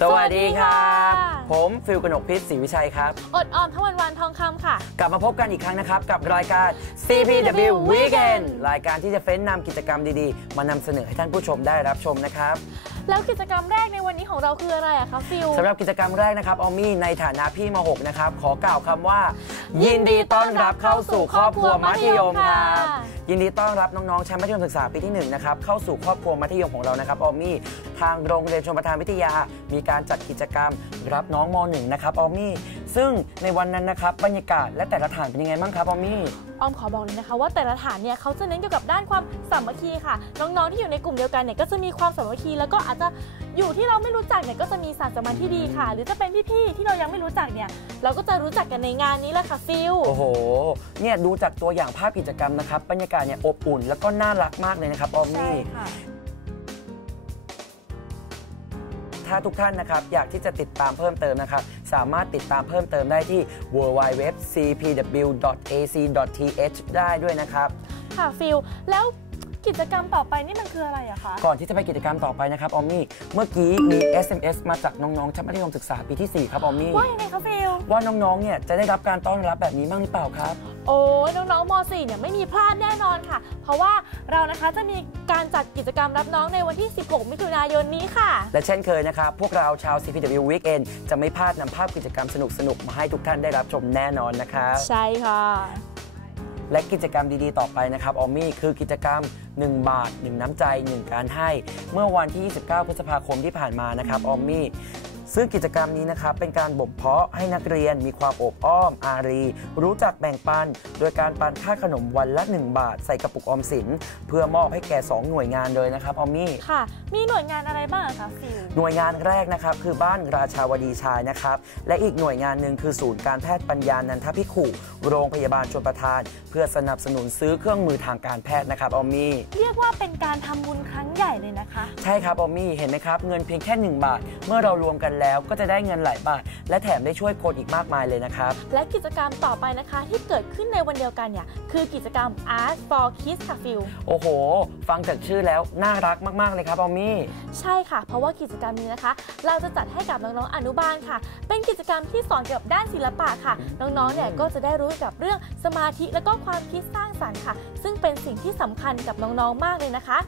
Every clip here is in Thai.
สวัสดีครับสวัสดีค่ะผมฟิลกนกพิษศรีวิชัยครับ อดออมทวันวันทองคำค่ะ กลับมาพบกันอีกครั้งนะครับ กับรายการ CPW Weekend รายการที่จะเฟ้นนำกิจกรรมดีๆ มานำเสนอให้ท่านผู้ชมได้รับชมนะครับ แล้วกิจกรรมแรกในวันนี้ของเราคืออะไรอะคะฟิลสำหรับกิจกรรมแรกนะครับออมมี่ในฐานะพี่ม .6 นะครับ ขอกล่าวคำว่า ยินดีต้อนรับเข้าสู่ครอบครัวมัธยมครับยินดีต้อนรับน้องๆชั้นมัธยมศึกษาปีที่1นะครับเข้าสู่ครอบครัวมัธยมของเรานะครับออมมี่ทางโรงเรียนชมประทานวิทยา มีการจัดกิจกรรมรับน้องม .1 นะครับออมมี่ ซึ่งในวันนั้นนะครับบรรยากาศและแต่ละฐานเป็นยังไงบ้างครับออมมี่ออมขอบอกเลยนะคะ ว่าแต่ละฐานเนี่ยเขาจะเน้นเกี่ยวกับด้านความสามัคคีค่ะ น้องๆที่อยู่ในกลุ่มเดียวกันเนี่ยก็จะมีความสามัคคี แล้วก็อาจจะอยู่ที่เราไม่รู้จักเนี่ยก็จะมีสารสัมพันธ์ที่ดีค่ะ หรือจะเป็นพี่ๆที่เรายังไม่รู้จักเนี่ยเราก็จะรู้จักกันในงานนี้แหละค่ะฟิลโอ้โหเนี่ยดูจากตัวอย่างภาพกิจกรรมนะครับบรรยากาศเนี่ยอบอุ่น แล้วก็น่ารักมากเลยนะครับออมใช่มี่ ถ้าทุกท่านนะครับอยากที่จะติดตามเพิ่มเติมนะครับ สามารถติดตามเพิ่มเติมได้ที่ www.cpw.ac.th ได้ด้วยนะครับ ค่ะฟิลแล้ว กิจกรรมต่อไปนี่มันคืออะไรอะคะ ก่อนที่จะไปกิจกรรมต่อไปนะครับออมมี่ เมื่อกี้มี SMS มาจากน้องๆชั้นมัธยมศึกษาปีที่ 4 ครับออมมี่ ว่ายังไงคะฟิลว่าน้องๆ เนี่ยจะได้รับการต้อนรับแบบนี้บ้างหรือเปล่าครับ โอ้ยน้องๆม .4 เนี่ยไม่มีพลาดแน่นอนค่ะ เพราะว่าเรานะคะจะมีการจัดกิจกรรมรับน้องในวันที่ 16 มิถุนายนนี้ค่ะ และเช่นเคยนะครับพวกเราชาว CPW Weekend จะไม่พลาดนำภาพกิจกรรมสนุกๆมาให้ทุกท่านได้รับชมแน่นอนนะครับ ใช่ค่ะ และกิจกรรมดีๆ ต่อไปนะครับออมมี่คือกิจกรรม 1 บาท 1 น้ำใจ 1 การให้ เมื่อวันที่ 29 พฤษภาคมที่ผ่านมานะครับออมมี่ ซึ่งกิจกรรมนี้นะครับเป็นการบ่มเพาะให้นักเรียนมีความอบอ้อม อารี รู้จักแบ่งปัน โดยการปันค่าขนมวันละ 1 บาท ใส่กระปุกออมสิน เพื่อมอบให้แก่ 2 หน่วยงานเลยนะครับออมมี่ค่ะ มีหน่วยงานอะไรบ้างอะคะฟิลหน่วยงานแรกนะครับคือบ้านราชาวดีชายนะครับและอีกหน่วยงานหนึ่งคือศูนย์การแพทย์ปัญญานันทพิขุโรงพยาบาลชลประทาน เพื่อสนับสนุนซื้อเครื่องมือทางการแพทย์นะครับออมมี่เรียกว่าเป็นการทำบุญครั้งใหญ่เลยนะคะ ใช่ครับออมมี่เห็นไหมครับเงินเพียงแค่ 1 บาท เมื่อเรารวมกันแล้วก็จะได้เงินหลายบาท และแถมได้ช่วยคนอีกมากมายเลยนะครับ และกิจกรรมต่อไปนะคะที่เกิดขึ้นในวันเดียวกันเนี่ยคือกิจกรรม Art for Kids ค่ะฟิลโอ้โห ฟังจากชื่อแล้วน่ารักมาก ๆ เลยครับออมมี่ ใช่ค่ะ เพราะว่ากิจกรรมนี้นะคะ เราจะจัดให้กับน้องๆอนุบาลค่ะ เป็นกิจกรรมที่สอนเกี่ยวกับด้านศิลปะค่ะ น้องๆเนี่ยก็จะได้รู้เกี่ยวกับเรื่องสมาธิและก็ความคิดสร้างสรรค์ค่ะ ซึ่งเป็นสิ่งที่สำคัญกับน้องๆมากเลยนะคะ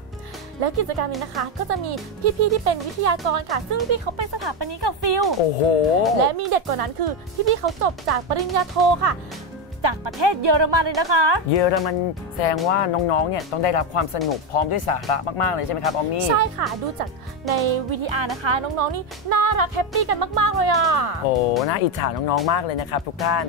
แล้วกิจกรรมนี้นะคะ ก็จะมีพี่ๆที่เป็นวิทยากรค่ะ ซึ่งพี่เขาเป็นสถาปนิกกับฟิลโอ้โห และมีเด็ดกว่านั้นคือพี่ๆเขาจบจากปริญญาโทค่ะ จากประเทศเยอรมันเลยนะคะ เยอรมันแสดงว่าน้องๆ เนี่ยต้องได้รับความสนุกพร้อมด้วยสาระมากๆเลยใช่ไหมครับออมมี่ ใช่ค่ะดูจากในวิทยานะคะ น้องๆนี่น่ารักแฮปปี้กันมาก ๆ เลยอะ โอ้ น่าอิจฉาน้องๆ มากเลยนะครับทุกท่าน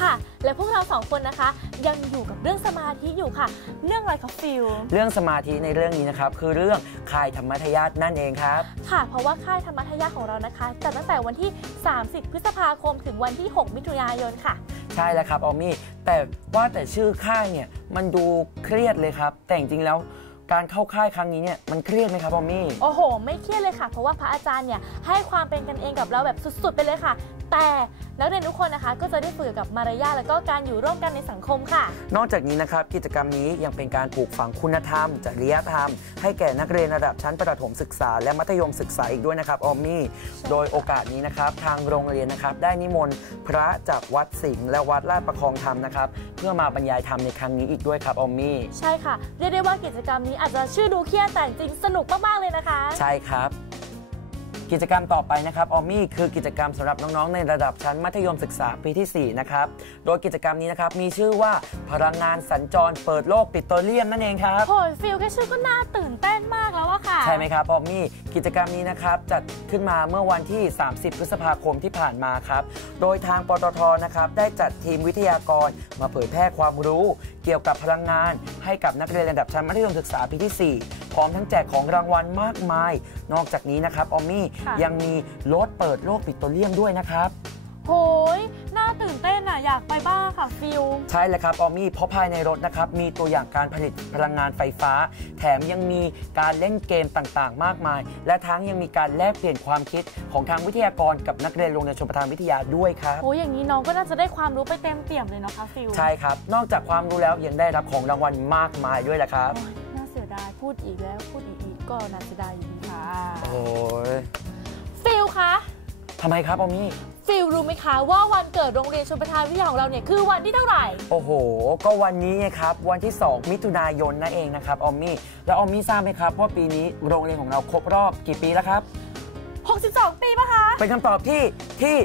ค่ะ และพวกเราสองคนนะคะ ยังอยู่กับเรื่องสมาธิอยู่ค่ะ เรื่องอะไรคะฟิลเรื่องสมาธิในเรื่องนี้นะครับ คือเรื่องค่ายธรรมทยาตนั่นเองครับ ค่ะ เพราะว่าค่ายธรรมทยาของเรานะคะจัดตั้งแต่วันที่ 30 พฤษภาคมถึงวันที่ 6 มิถุนายนค่ะ ใช่แล้วครับออมมี่แต่ว่าแต่ชื่อค่ายเนี่ยมันดูเครียดเลยครับ แต่จริงๆแล้วการเข้าค่ายครั้งนี้เนี่ยมันเครียดไหมครับออมมี่โอ้โห ไม่เครียดเลยค่ะ เพราะว่าพระอาจารย์เนี่ยให้ความเป็นกันเองกับเราแบบสุด ๆ ไปเลยค่ะ แต่ นักเรียนทุกคนนะคะก็จะได้ฝึกกับมารยาทแล้วก็การอยู่ร่วมกันในสังคมค่ะ นอกจากนี้นะครับกิจกรรมนี้ยังเป็นการปลูกฝังคุณธรรม จริยธรรม ให้แก่นักเรียนระดับชั้นประถมศึกษา และมัธยมศึกษาอีกด้วยนะครับออมมี่โดยโอกาสนี้นะครับทางโรงเรียนนะครับได้นิมนต์พระจากวัดสิงห์และวัดลาดประคองธรรมนะครับเพื่อมาบรรยายธรรมในครั้งนี้อีกด้วยครับออมมี่ใช่ค่ะเรียกได้ว่ากิจกรรมนี้อาจจะชื่อดูเครียดแต่จริงๆสนุกมากๆเลยนะคะ ใช่ครับ กิจกรรมต่อไปนะครับออมมี่คือกิจกรรมสำหรับน้องๆ ในระดับชั้นมัธยมศึกษาปีที่ 4 นะครับ โดยกิจกรรมนี้นะครับมีชื่อว่าพลังงานสัญจรเปิดโลกปิโตรเลียมนั่นเองครับโหยฟิลแค่ชื่อก็น่าตื่นเต้นมากแล้วอะค่ะ ใช่ไหมครับออมมี่กิจกรรมนี้นะครับจัดขึ้นมาเมื่อวันที่ 30 พฤษภาคมที่ผ่านมาครับ โดยทางปตทนะครับได้จัดทีมวิทยากรมาเผยแพร่ความรู้ เกี่ยวกับพลังงานให้กับนักเรียนระดับชั้นมัธยมศึกษาปีที่4พ ร้อมทั้งแจกของรางวัลมากมาย นอกจากนี้นะครับออมมี่ค่ะ ยังมีรถเปิดโลกปิโตรเลียมด้วยนะครับ โหยน่าตื่นเต้นอะ อยากไปบ้างค่ะฟิล ใช่เลยครับออมมี่เพราะภายในรถนะครับ มีตัวอย่างการผลิตพลังงานไฟฟ้า แถมยังมีการเล่นเกมต่างๆ มากมาย และทั้งยังมีการแลกเปลี่ยนความคิดของทางวิทยากรกับนักเรียนโรงเรียนชมประทานวิทยาด้วยครับโอ้ยอย่างนี้น้องก็น่าจะได้ความรู้ไปเต็มเปี่ยมเลยเนาะคะฟิลใช่ครับ นอกจากความรู้แล้วยังได้รับของรางวัลมากมายด้วยแหละครับ โอ้ยน่าเสียดายพูดอีกแล้วพูดอีกอีกก็น่าเสียดายอยู่ดีค่ะโอ้ยฟิลคะทำไมครับออมมี่ฟิลรู้ไหมคะว่าวันเกิดโรงเรียนชลประทานวิทยาของเราเนี่ยคือวันที่เท่าไหร่ โอ้โห ก็วันนี้ไงครับ วันที่ 2 มิถุนายนนั่นเองนะครับออมมี่ แล้วออมมี่ทราบไหมครับ ว่าปีนี้โรงเรียนของเราครบรอบกี่ปีแล้วครับ 62 ปีปะคะ เป็นคำตอบที่ที่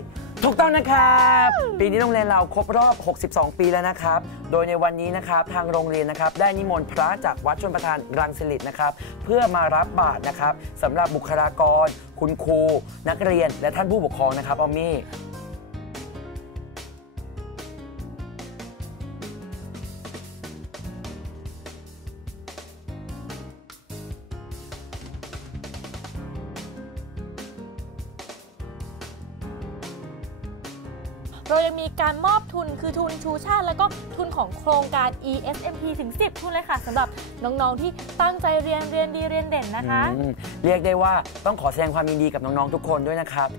ถูกต้องนะครับ ปีนี้โรงเรียนเราครบรอบ 62 ปีแล้วนะครับ โดยในวันนี้นะครับทางโรงเรียนนะครับได้นิมนต์พระจากวัดชนประทานรังสิรินะครับ เพื่อมารับบาตรนะครับสำหรับบุคลากร คุณครู นักเรียนและท่านผู้ปกครองนะครับออมมี่ เรายังมีการมอบทุนคือทุนชูชาติ แล้วก็ทุนของโครงการ ESMP ถึง 10 ทุนเลยค่ะสำหรับน้องๆที่ตั้งใจเรียนเรียนดีเรียนเด่นนะคะอืมเรียกได้ว่าต้องขอแสดงความยินดีกับน้องๆทุกคนด้วยนะครับ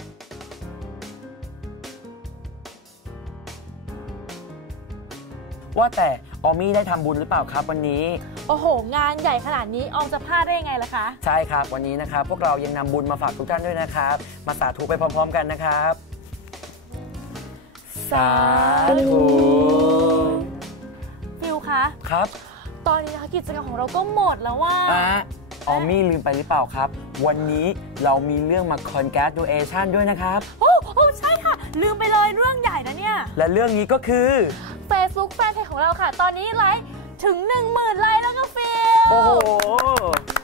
ว่าแต่ออมมี่ได้ทำบุญหรือเปล่าครับวันนี้ โอ้โห งานใหญ่ขนาดนี้ออมจะพลาดได้ยังไงล่ะคะ ใช่ครับวันนี้นะครับพวกเรายังนำบุญมาฝากทุกท่านด้วยนะครับ มาสาธุไปพร้อม ๆ กันนะครับ สาธุฟิลคะครับ ตอนนี้นะคะกิจกรรมของเราก็หมดแล้วว่าอะออมมี่ลืมไปหรือเปล่าครับ วันนี้เรามีเรื่องมา congratulation ด้วยนะครับ โอ้โอ้ใช่ค่ะ ลืมไปเลยเรื่องใหญ่นะเนี่ย และเรื่องนี้ก็คือ Facebook แฟนเพจของเราค่ะ ตอนนี้ไลค์ถึง 10,000ไลค์แล้วก็ฟิลโอ้โหได้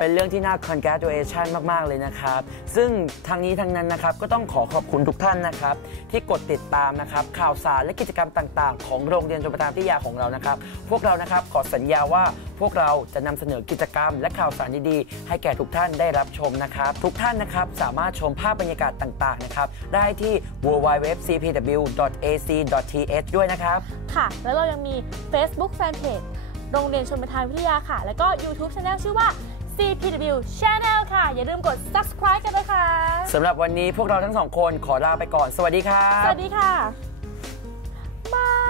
เป็นเรื่องที่น่า congratulation มาก ๆ เลยนะครับ ซึ่งทางนี้ทางนั้นนะครับ ก็ต้องขอขอบคุณทุกท่านนะครับ ที่กดติดตามนะครับ ข่าวสารและกิจกรรมต่าง ๆ ของโรงเรียนชมประทานวิทยาของเรานะครับ พวกเรานะครับขอสัญญาว่าพวกเราจะนำเสนอกิจกรรม และข่าวสารดีๆ ให้แก่ทุกท่านได้รับชมนะครับ ทุกท่านนะครับสามารถชมภาพบรรยากาศต่างๆนะครับได้ที่ www.cpw.ac.th ด้วยนะครับ ค่ะ แล้วเรายังมี Facebook Fanpage โรงเรียนชนประทานวิทยาค่ะ แล้วก็ YouTube Channel ชื่อว่า CPW Channel ค่ะ อย่าลืมกด subscribe กันด้วยค่ะสำหรับวันนี้พวกเราทั้งสองคนขอลาไปก่อน สวัสดีค่ะสวัสดีค่ะบาย